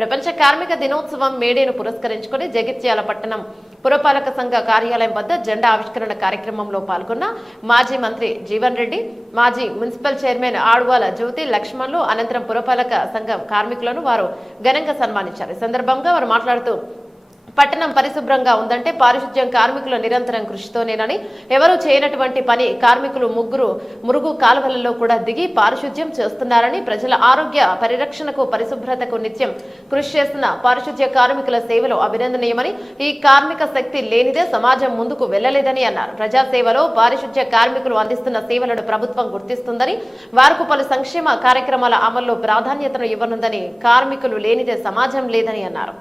ప్రపంచ కార్మిక దినోత్సవం మేడేను పురస్కరించుకుని జగిత్యాల పట్టణం పురపాలక సంఘ కార్యాలయం వద్ద జెండా ఆవిష్కరణ కార్యక్రమంలో పాల్గొన్న మాజీ మంత్రి జీవన్ రెడ్డి మాజీ మున్సిపల్ చైర్మన్ ఆడువాల జ్యోతి లక్ష్మణ్లు అనంతరం పురపాలక సంఘం కార్మికులను వారు ఘనంగా సన్మానించారు. ఈ సందర్భంగా వారు మాట్లాడుతూ పట్టణం పరిశుభ్రంగా ఉందంటే పారిశుధ్యం కార్మికుల నిరంతరం కృషితోనేనని ఎవరూ చేయనటువంటి పని కార్మికులు ముగ్గురు మురుగు కాలువలలో కూడా దిగి పారిశుధ్యం చేస్తున్నారని ప్రజల ఆరోగ్య పరిరక్షణకు పరిశుభ్రతకు నిత్యం కృషి చేస్తున్న పారిశుధ్య కార్మికుల సేవలు అభినందనీయమని ఈ కార్మిక శక్తి లేనిదే సమాజం ముందుకు వెళ్ళలేదని అన్నారు. ప్రజాసేవలో పారిశుధ్య కార్మికులు అందిస్తున్న సేవలను ప్రభుత్వం గుర్తిస్తుందని వారికి పలు సంక్షేమ కార్యక్రమాల అమల్లో ప్రాధాన్యతను ఇవ్వనుందని కార్మికులు లేనిదే సమాజం లేదని అన్నారు.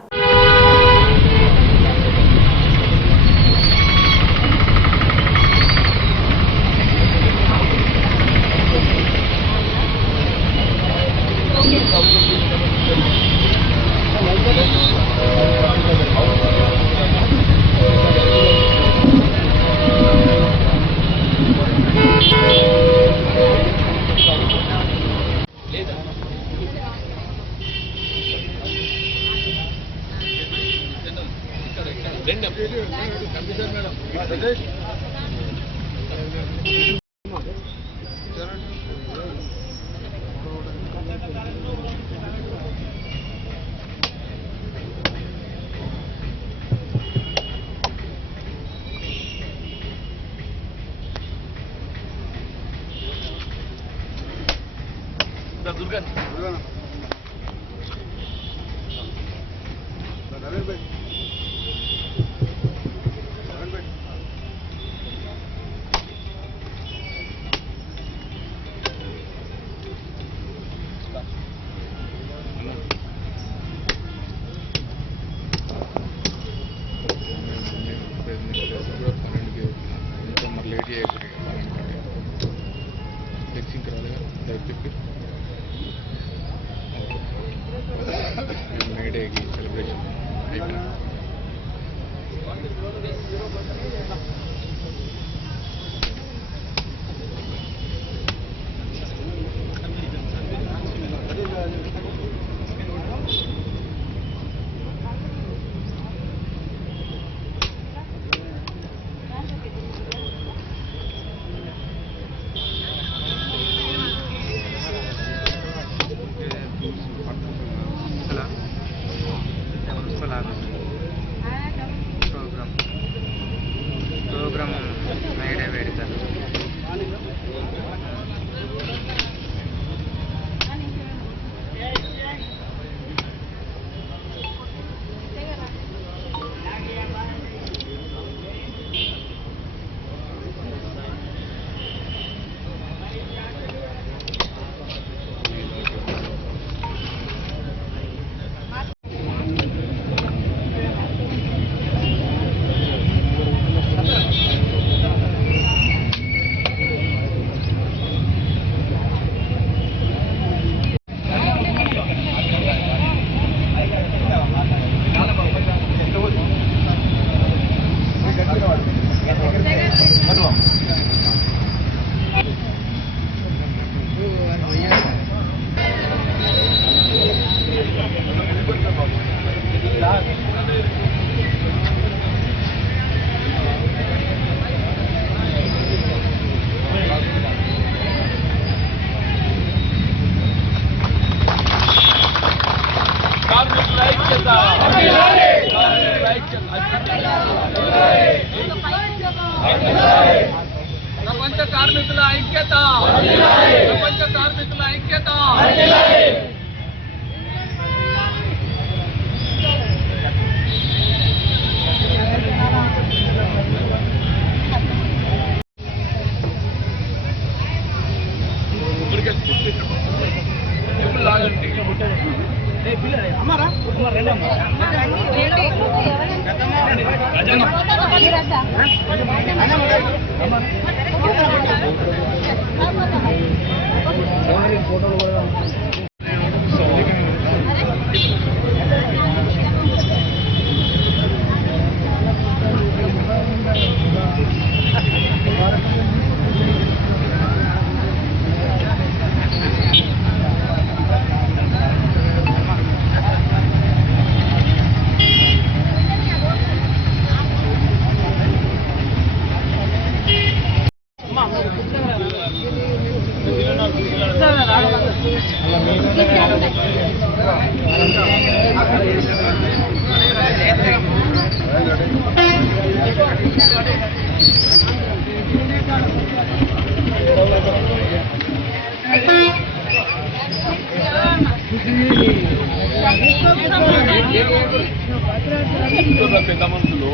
పెద్ద మనుషులు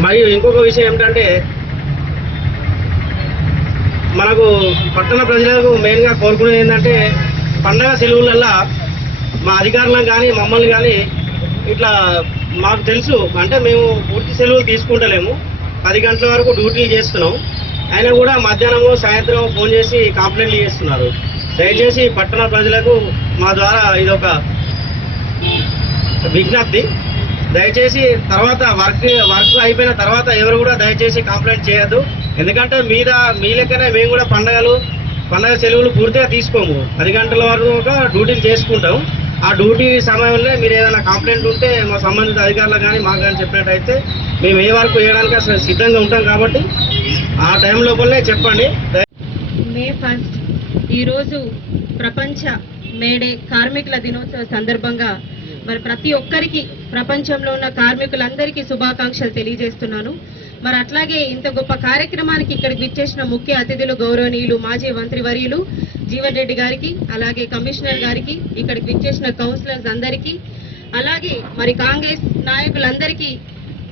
మరియు ఇంకొక విషయం ఏమిటంటే మనకు పట్టణ ప్రజలకు మెయిన్గా కోరుకునేది ఏంటంటే పండగ సెలవులల్లా మా అధికారులను కానీ మమ్మల్ని కానీ ఇట్లా మాకు తెలుసు. అంటే మేము పూర్తి సెలవులు తీసుకుంటలేము. పది గంటల వరకు డ్యూటీలు చేస్తున్నాం. అయినా కూడా మధ్యాహ్నము సాయంత్రం ఫోన్ చేసి కంప్లైంట్లు చేస్తున్నారు. దయచేసి పట్టణ ప్రజలకు మా ద్వారా ఇదొక విజ్ఞప్తి. దయచేసి తర్వాత వర్క్ వర్క్ అయిపోయిన తర్వాత ఎవరు కూడా దయచేసి కంప్లైంట్ చేయొద్దు. ఎందుకంటే మీద మీ లెక్కనే మేము కూడా పండగలు పండగ సెలవులు పూర్తిగా తీసుకోము. పది గంటల వరకు ఒక డ్యూటీలు చేసుకుంటాం. ఆ డ్యూటీ సమయంలో మీరు ఏదైనా కంప్లైంట్ ఉంటే మా సంబంధిత అధికారులకు కానీ మాకు కానీ చెప్పినట్టయితే మేము ఏ వరకు వేయడానికి అసలు సిద్ధంగా ఉంటాం కాబట్టి ఆ టైం లోపలనే చెప్పండి. మే ఫస్ట్ ఈరోజు ప్రపంచ మేడే కార్మికుల దినోత్సవ సందర్భంగా మరి ప్రతి ఒక్కరికి ప్రపంచంలో ఉన్న కార్మికులందరికీ శుభాకాంక్షలు తెలియజేస్తున్నాను. మరి అట్లాగే ఇంత గొప్ప కార్యక్రమానికి ఇక్కడికి విచ్చేసిన ముఖ్య అతిథులు గౌరవనీయులు మాజీ మంత్రివర్యులు జీవన్ రెడ్డి గారికి అలాగే కమిషనర్ గారికి ఇక్కడికి విచ్చేసిన కౌన్సిలర్స్ అందరికీ అలాగే మరి కాంగ్రెస్ నాయకులందరికీ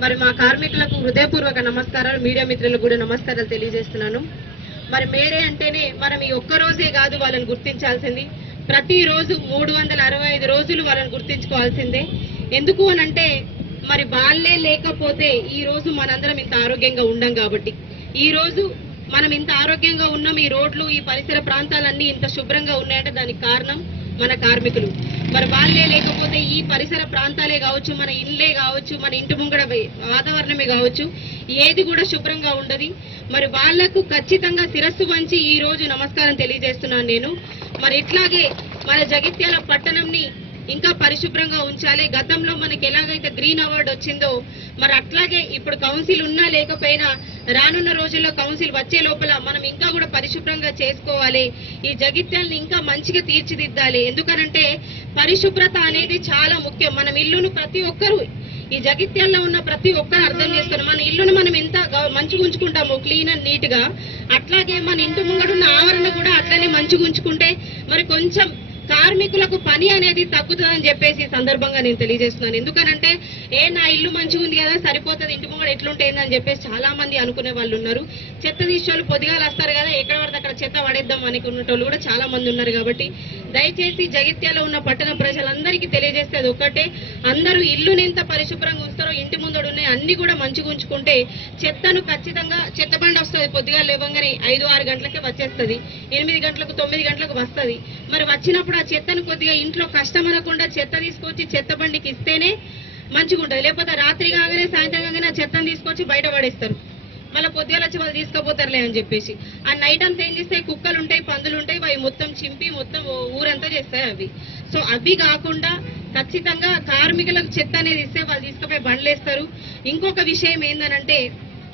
మరి మా కార్మికులకు హృదయపూర్వక నమస్కారాలు మీడియా మిత్రులకు కూడా నమస్కారాలు తెలియజేస్తున్నాను. మరి మేరే అంటేనే మనం ఈ ఒక్క రోజే కాదు వాళ్ళని గుర్తించాల్సింది. ప్రతిరోజు మూడు వందల అరవై ఐదు రోజులు వాళ్ళని గుర్తించుకోవాల్సిందే. ఎందుకు అని అంటే మరి బాలే లేకపోతే ఈ రోజు మనందరం ఇంత ఆరోగ్యంగా ఉండం కాబట్టి. ఈ రోజు మనం ఇంత ఆరోగ్యంగా ఉన్నాం ఈ రోడ్లు ఈ పరిసర ప్రాంతాలన్నీ ఇంత శుభ్రంగా ఉన్నాయంటే దానికి కారణం మన కార్మికులు. మరి వాళ్ళే లేకపోతే ఈ పరిసర ప్రాంతాలే కావచ్చు మన ఇల్లే కావచ్చు మన ఇంటి ముంగడ వాతావరణమే కావచ్చు ఏది కూడా శుభ్రంగా ఉండదు. మరి వాళ్ళకు ఖచ్చితంగా శిరస్సు వంచి ఈ రోజు నమస్కారం తెలియజేస్తున్నాను నేను. మరి ఇట్లాగే మన జగిత్యాల పట్టణంని ఇంకా పరిశుభ్రంగా ఉంచాలి. గతంలో మనకి ఎలాగైతే గ్రీన్ అవార్డు వచ్చిందో మరి అట్లాగే ఇప్పుడు కౌన్సిల్ ఉన్నా లేకపోయినా రానున్న రోజుల్లో కౌన్సిల్ వచ్చే లోపల మనం ఇంకా కూడా పరిశుభ్రంగా చేసుకోవాలి. ఈ జగిత్యాలను ఇంకా మంచిగా తీర్చిదిద్దాలి. ఎందుకనంటే పరిశుభ్రత అనేది చాలా ముఖ్యం. మనం ఇల్లును ప్రతి ఒక్కరూ ఈ జగిత్యాల్లో ఉన్న ప్రతి ఒక్కరు అర్థం చేస్తారు మన ఇల్లును మనం ఎంత మంచిగా ఉంచుకుంటామో క్లీన్ అండ్ నీట్గా అట్లాగే మన ఇంటి ముంగడున్న ఆవరణ కూడా అట్లనే మంచిగా ఉంచుకుంటే మరి కొంచెం కార్మికులకు పని అనేది తగ్గుతుందని చెప్పేసి ఈ సందర్భంగా నేను తెలియజేస్తున్నాను. ఎందుకనంటే ఏ నా ఇల్లు మంచిగా ఉంది కదా సరిపోతుంది ఇంటి ముంగడు ఎట్లుంటుంది అని చెప్పేసి చాలా మంది అనుకునే వాళ్ళు ఉన్నారు. చెత్త తీసేవాళ్ళు పొద్దుగాలు వస్తారు కదా ఎక్కడ పడితే అక్కడ చెత్త పడేద్దాం అనుకునేటోళ్ళు కూడా చాలా మంది ఉన్నారు కాబట్టి దయచేసి జగిత్యాలో ఉన్న పట్టణ ప్రజలందరికీ తెలియజేసేది ఒక్కటే. అందరూ ఇల్లుని ఎంత పరిశుభ్రంగా ఉంచుతారో ఇంటి ముందడు ఉన్నాయి అన్ని కూడా మంచిగా ఉంచుకుంటే చెత్తను ఖచ్చితంగా చెత్త బండి వస్తుంది పొద్దుగా లేవగానే ఐదు ఆరు గంటలకే వచ్చేస్తుంది. ఎనిమిది గంటలకు తొమ్మిది గంటలకు వస్తుంది. మరి వచ్చినప్పుడు ఆ చెత్తను కొద్దిగా ఇంట్లో కష్టమనకుండా చెత్త తీసుకొచ్చి చెత్త బండికి ఇస్తేనే మంచిగా ఉంటుంది లేకపోతే రాత్రి కాగానే సాయంత్రం కాగానే చెత్తను తీసుకొచ్చి బయట పడేస్తారు. మళ్ళీ పొద్దుగాల వచ్చి వాళ్ళు తీసుకుపోతారులే అని చెప్పేసి. ఆ నైట్ అంతా ఏం చేస్తాయి? కుక్కలు ఉంటాయి పందులు ఉంటాయి అవి మొత్తం చింపి మొత్తం ఊరంతా చేస్తాయి అవి. సో అవి కాకుండా ఖచ్చితంగా కార్మికులకు చెత్త అనేది ఇస్తే వాళ్ళు తీసుకుపోయి బండ్లేస్తారు. ఇంకొక విషయం ఏందనంటే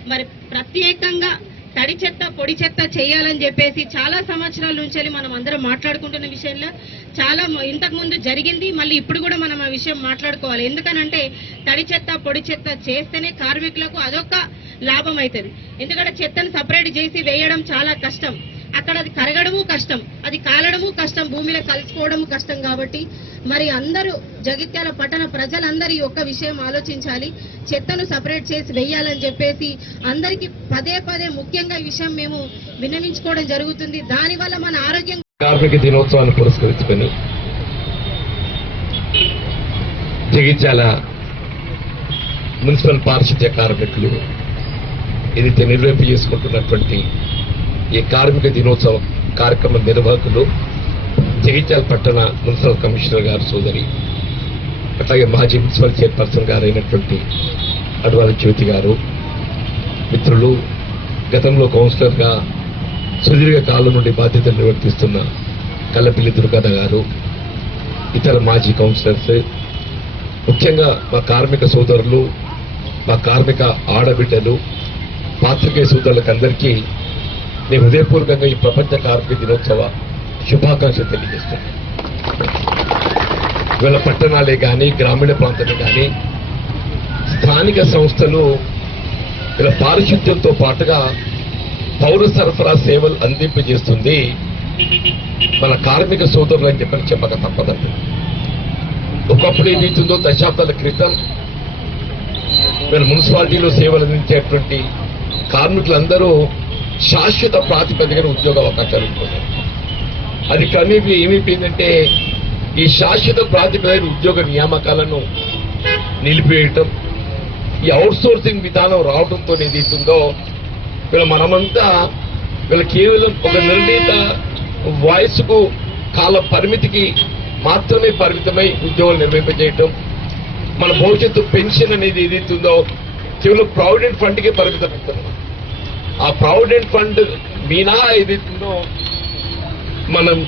మరి ప్రత్యేకంగా తడి చెత్త పొడి చెత్త చేయాలని చెప్పేసి చాలా సంవత్సరాల నుంచి మనం అందరం మాట్లాడుకుంటున్న విషయంలో చాలా ఇంతకుముందు ఇంతకు ముందు జరిగింది మళ్ళీ ఇప్పుడు కూడా మనం ఆ విషయం మాట్లాడుకోవాలి. ఎందుకనంటే తడి చెత్త పొడి చెత్త చేస్తేనే కార్మికులకు అదొక లాభం అవుతుంది. ఎందుకంటే చెత్తను సపరేట్ చేసి వేయడం చాలా కష్టం. అక్కడ అది కరగడము కష్టం అది కాలడము కష్టం భూమిలో కలిసిపోవడము కష్టం కాబట్టి మరి అందరూ జగిత్యాల పట్టణ ప్రజలందరూ ఈ ఒక్క విషయం ఆలోచించాలి. చెత్తను సపరేట్ చేసి వెయ్యాలని చెప్పేసి అందరికీ పదే పదే ముఖ్యంగా ఈ విషయం మేము విన్నవించుకోవడం జరుగుతుంది. దానివల్ల మన ఆరోగ్యం కార్మిక దినోత్సవాన్ని పురస్కరించుకొని జగిత్యాల మున్సిపల్ పారిశుద్ధ్య కార్మికులు ఇది నిర్వహింపు చేసుకుంటున్నటువంటి ఈ కార్మిక దినోత్సవ కార్యక్రమ నిర్వాహకులు జగిత్యాల పట్టణ మున్సిపల్ కమిషనర్ గారు సోదరి అట్లాగే మాజీ మున్సిపల్ చైర్పర్సన్ గారు అయినటువంటి అడ్వాల జ్యోతి గారు మిత్రులు గతంలో కౌన్సిలర్గా సుదీర్ఘ కాలం నుండి బాధ్యతలు నిర్వర్తిస్తున్న కల్లపిల్లి దుర్గద గారు ఇతర మాజీ కౌన్సిలర్స్ ముఖ్యంగా మా కార్మిక సోదరులు మా కార్మిక ఆడబిడ్డలు పాత్రికేయ సోదరులకు అందరికీ నేను హృదయపూర్వకంగా ఈ ప్రపంచ కార్మిక దినోత్సవ శుభాకాంక్షలు తెలియజేస్తాను. ఇవాళ పట్టణాలే కానీ గ్రామీణ ప్రాంతాలే కానీ స్థానిక సంస్థలు ఇలా పారిశుద్ధ్యంతో పాటుగా పౌర సరఫరా సేవలు అందింపజేస్తుంది. మన కార్మిక సోదరులు అని చెప్పని చెప్పక తప్పదండి. ఒకప్పుడు ఏమవుతుందో దశాబ్దాల క్రితం వీళ్ళ మున్సిపాలిటీలో సేవలు అందించేటువంటి కార్మికులందరూ శాశ్వత ప్రాతిపదికన ఉద్యోగ అవకాశాలు పొందారు అది కానీ ఏమైపోయిందంటే ఈ శాశ్వత ప్రాతిపదికన ఉద్యోగ నియామకాలను నిలిపివేయటం ఈ అవుట్సోర్సింగ్ విధానం రావడంతో ఏదైతుందో వీళ్ళ మనమంతా వీళ్ళ కేవలం ఒక నిర్ణీత వయసుకు కాల పరిమితికి మాత్రమే పరిమితమై ఉద్యోగాలు నిర్వహింపజేయటం మన భవిష్యత్తు పెన్షన్ అనేది ఏదైతుందో కేవలం ప్రావిడెంట్ ఫండ్కే పరిమితమవుతున్నాం ఆ ప్రావిడెంట్ ఫండ్ మీనా ఏదైతుందో మనం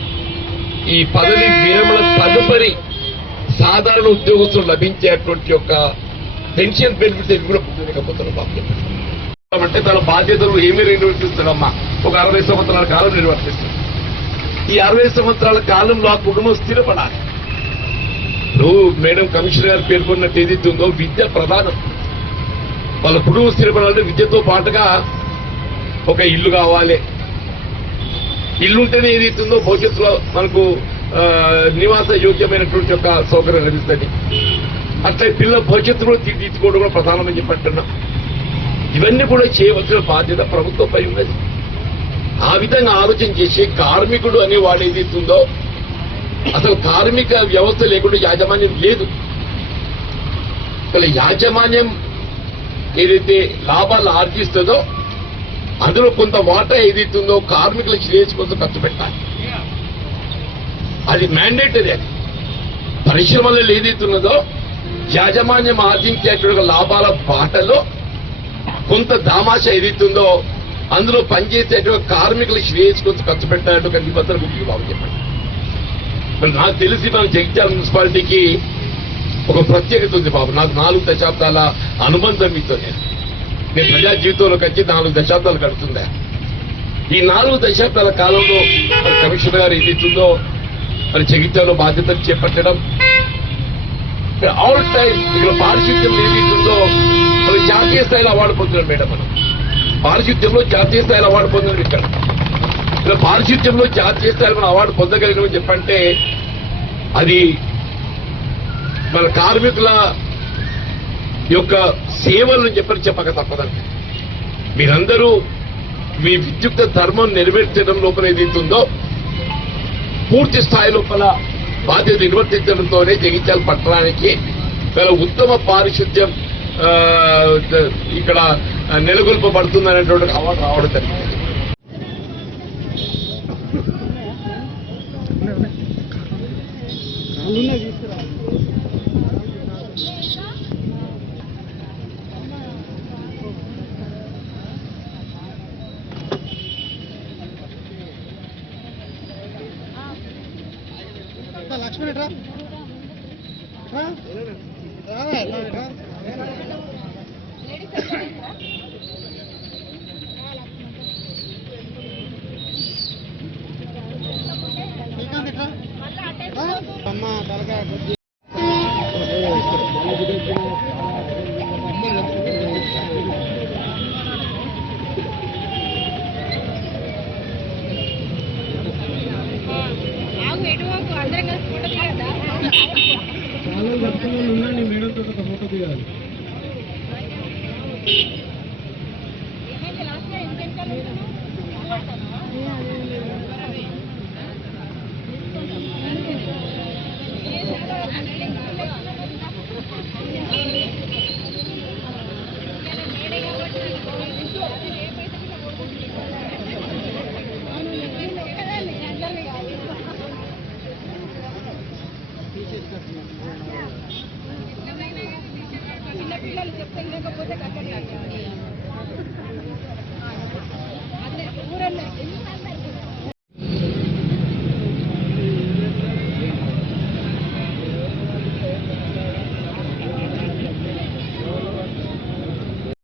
ఈ పదవి విరమణ తదుపరి సాధారణ ఉద్యోగస్తులు లభించేటువంటి యొక్క పెన్షన్ బెనిఫిట్స్ ఇవి కూడా పొందలేకపోతున్నాం బాబు కాబట్టి తన బాధ్యతలు ఏమీ నిర్వర్తిస్తాడమ్మా ఒక అరవై సంవత్సరాల కాలం నిర్వర్తిస్తాడు ఈ అరవై సంవత్సరాల కాలంలో ఆ కుటుంబం స్థిరపడాలి. నువ్వు మేడం కమిషనర్ గారు పేర్కొన్నట్టు ఏదైతే ఉందో విద్య ప్రధానం. వాళ్ళ కుటుంబం స్థిరపడాలంటే విద్యతో పాటుగా ఒక ఇల్లు కావాలి. ఇల్లు ఉంటేనే ఏదైతుందో భవిష్యత్తులో మనకు నివాస యోగ్యమైనటువంటి ఒక సౌకర్యం లభిస్తుంది. అట్లా పిల్లల భవిష్యత్తు కూడా తీర్చిదిద్దుకోవడం కూడా ప్రధానమని చెప్పంటున్నాం. ఇవన్నీ కూడా చేయవలసిన బాధ్యత ప్రభుత్వంపై ఉన్నది. ఆ విధంగా ఆలోచన చేసి కార్మికుడు అనే వాడు ఏదైతుందో అసలు కార్మిక వ్యవస్థ లేకుండా యాజమాన్యం లేదు. అసలు యాజమాన్యం ఏదైతే లాభాలు ఆర్జిస్తుందో అందులో కొంత వాటా ఏదైతుందో కార్మికుల శ్రేయస్ కోసం ఖర్చు పెట్టాలి. అది మ్యాండేటరీ అది. పరిశ్రమలలో ఏదైతున్నదో యాజమాన్యం ఆర్జించేటువంటి లాభాల బాటలో కొంత దామాష ఏదైతుందో అందులో పనిచేసేటువంటి కార్మికుల శ్రేయస్ కోసం ఖర్చు పెట్టాలంటే నిబంధన గురించి బాబు చెప్పండి. మరి నాకు తెలిసి మన జగిత్యాల మున్సిపాలిటీకి ఒక ప్రత్యేకత ఉంది బాబు. నాకు నాలుగు దశాబ్దాల అనుబంధం మీతో నేను. నేను ప్రజా జీవితంలోకి వచ్చి నాలుగు దశాబ్దాలు గడుతుందా ఈ నాలుగు దశాబ్దాల కాలంలో మరి కమిషనర్ గారు ఏదైతుందో మరి జగిత్యాలో బాధ్యతలు చేపట్టడం ఆల్ టైం ఇక్కడ పారిశుద్ధ్యం ఏదైతుందో మరి జాతీయ స్థాయిలో అవార్డు పొందుతున్నాం మేడం మనం. పారిశుద్ధ్యంలో జాతీయ స్థాయిలో అవార్డు పొందడం ఇక్కడ. ఇలా పారిశుద్ధ్యంలో జాతీయ స్థాయిలో మనం అవార్డు పొందగలిగినామని చెప్పంటే అది మన కార్మికుల యొక్క సేవలను చెప్పని చెప్పక తప్పదండి. మీరందరూ మీ విద్యుక్త ధర్మం నెరవేర్చడం లోపల ఏదైతుందో పూర్తి స్థాయి లోపల బాధ్యత నిర్వర్తించడంతోనే జగిత్యాల పట్టణానికి గల ఉత్తమ పారిశుద్ధ్యం ఆ, ఇక్కడ నెలకొల్పబడుతుంది అనేటువంటి అవార్డు రావడం జరిగింది. తెచ్చుకునేట్రా అమ్మ తలకాయ బుద్ధి చాలా వర్షంలో ఉండండి మేడంతో ఒక ఫోటో దిగాలి.